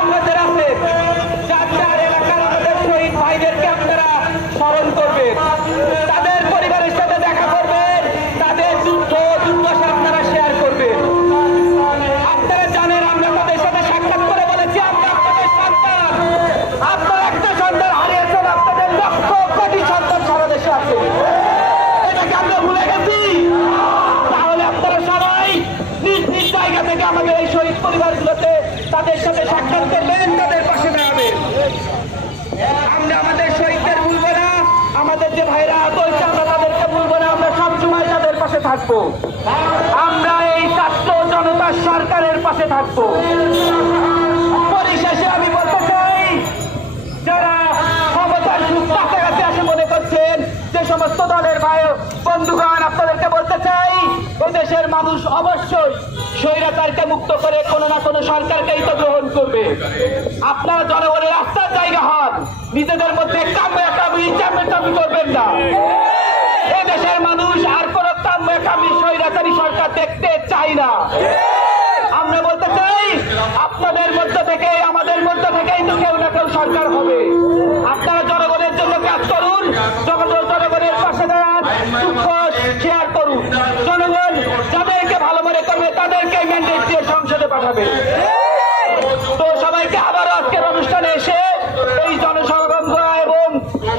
আপনাদের যার যার এলাকার আমাদের ভাইদেরকে তাদের পরিবারের সাথে দেখা করবেন। তাদের দুঃখ দুর্দশা শেয়ার করবেন। আপনারা জানেন সাথে সাক্ষাৎ করে বলেছি, আমরা আপনাদের সন্তান। আপনারা একটা সন্তান হারিয়েছেন, আপনাদের লক্ষ কোটি সন্তান সারা আছে। এটাকে আমরা ভুলে গেছি। তাহলে আপনারা সবাই নিজ জায়গা থেকে আমাদের এই শহীদ পরিবারগুলোতে করবেন, তাদের পাশে দাঁড়াবেন। আমরা আমাদের শহীদদের ভুলবো না, আমাদের যে ভাইরা হয়েছে আমরা তাদেরকে ভুলবো না, আমরা সবসময় তাদের পাশে থাকব। আমরা এই ছাত্র জনতার সরকারের পাশে থাকব। পরিশেষে আমি বলতে চাই, যারা আসে মনে করছেন, যে সমস্ত দলের ভাই বন্ধুগণ দেশের মানুষ অবশ্যই স্বৈরাচারকে মুক্ত করে কোনো না কোনো সরকারকেই তো গ্রহণ করবে। আপনারা জনগণের রাস্তার জায়গা হন। নিজেদের মধ্যে কামে কামি চামে করবেন না। এই দেশের মানুষ আর কোনো কামে কামি স্বৈরাচারী সরকার দেখতে চাই না। আমরা বলতে চাই, আপনাদের মধ্য থেকে, আমাদের মধ্য থেকেই তো কেউ না কেউ সরকার হবে। আপনারা জনগণ যাদেরকে ভালো মনে করবে, তাদেরকে ম্যান্ডেট দিয়ে সংসদে পাঠাবে। তো সবাইকে আবারও আজকের অনুষ্ঠানে এসে এই জনসমাগম করা এবং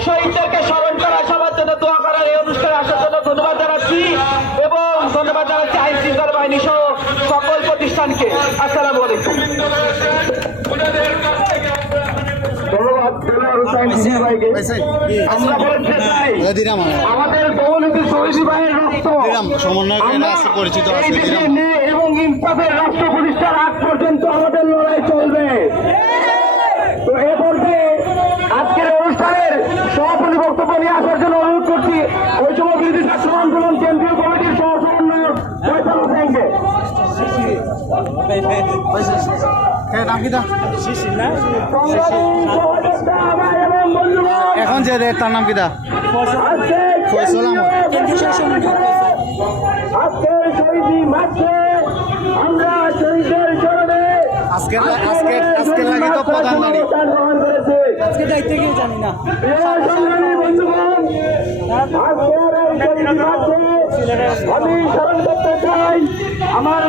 শহীদদেরকে স্মরণ করা সবার জন্য দোয়া করার এই অনুষ্ঠানে আসার জন্য ধন্যবাদ জানাচ্ছি এবং ধন্যবাদ জানাচ্ছি আইন শৃঙ্খলা বাহিনী সহ সকল প্রতিষ্ঠানকে। আসসালামু আলাইকুম ধন্যবাদ দিলওয়ার হোসেন জিয়া ভাইকে। আমরা বলতে চাই দিরাম আমাদের বহুনীতি রক্ত। পরিচিত আছে, দিলাম। নিয়ে এবং ইনসাফের রাষ্ট্র প্রতিষ্ঠার আগ পর্যন্ত আমাদের লড়াই চলবে। তো এ পর্যায়ে আজকের অনুষ্ঠানের সভাপতি বক্তব্য নিয়ে আসার জন্য অনুরোধ করছি ঐক্যমত বিরোধী ছাত্র আন্দোলন কেন্দ্রীয় কমিটির সহ সমন্বয়ক ফয়সাল হোসেনকে নাম কি দা সংগ্রামী সহযোদ্ধা ভাই এবং বন্ধুগণ, এখন যে রেট তার নাম কি দা? আজকে আজকের আজকের আজকের লাগে তো প্রধান নারী। আজকে দায়িত্ব কেউ জানি না। আমি স্মরণ করতে চাই আমার